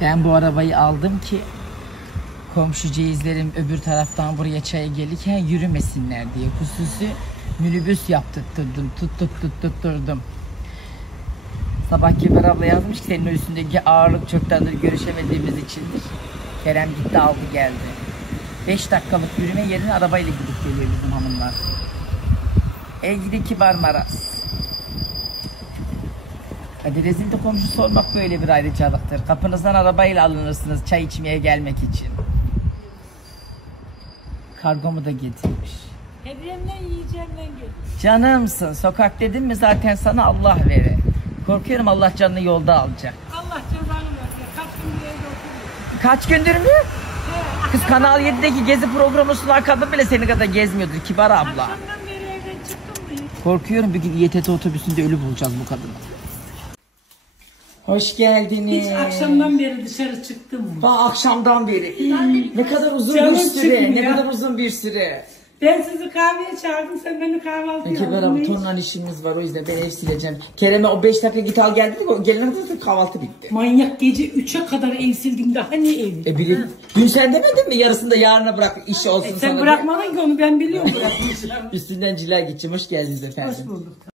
Ben bu arabayı aldım ki komşu ceyizlerim öbür taraftan buraya çaya gelirken yürümesinler diye. Hususi minibüs yaptırttırdım, tutturdum. Sabah Kemal abla yazmış ki senin üstündeki ağırlık çoktandır görüşemediğimiz içindir. Kerem gitti aldı geldi. 5 dakikalık yürüme yerine arabayla gidip geliyor bizim hanımlar. Ey gidi kibar maraz. Hadi rezilde komşu sormak böyle bir ayrıcalıktır. Kapınızdan arabayla alınırsınız çay içmeye gelmek için. Kargomu da getirmiş. Hediyemden yiyeceğimden getirmiş. Canımsın. Sokak dedim mi zaten sana Allah verir. Korkuyorum Allah canını yolda alacak. Allah cezanı versin. Kaç gündür evde oturuyor. Kaç gündür mü? Kız Kanal 7'deki gezi programı sunan kadın bile senin kadar gezmiyordur kibar abla. Akşamdan beri evden çıktım mı? Korkuyorum bir gün İETT otobüsünde ölü bulacağız bu kadını. Hoş geldiniz. Hiç akşamdan beri dışarı çıktım mı? Akşamdan beri. Ne kadar uzun Canım bir süre. Ne çıkmıyor. kadar uzun bir süre. Ben sizi kahveye çağırdım, sen beni kahvaltıya Kibar abla tonla işimiz var o yüzden ben ev sileceğim. Kerem'e o 5 dakika git al geldi mi? Gelene kadar kahvaltı bitti. Manyak gece 3'e kadar ev sildim daha ne evi? Biri, dün sen demedin mi yarısını da yarına bırak iş olsun sana Sen diye? bırakmadın ki onu ben biliyorum bırakmışım. Üstünden cila geçeceğim. Hoş geldiniz efendim. Hoş bulduk.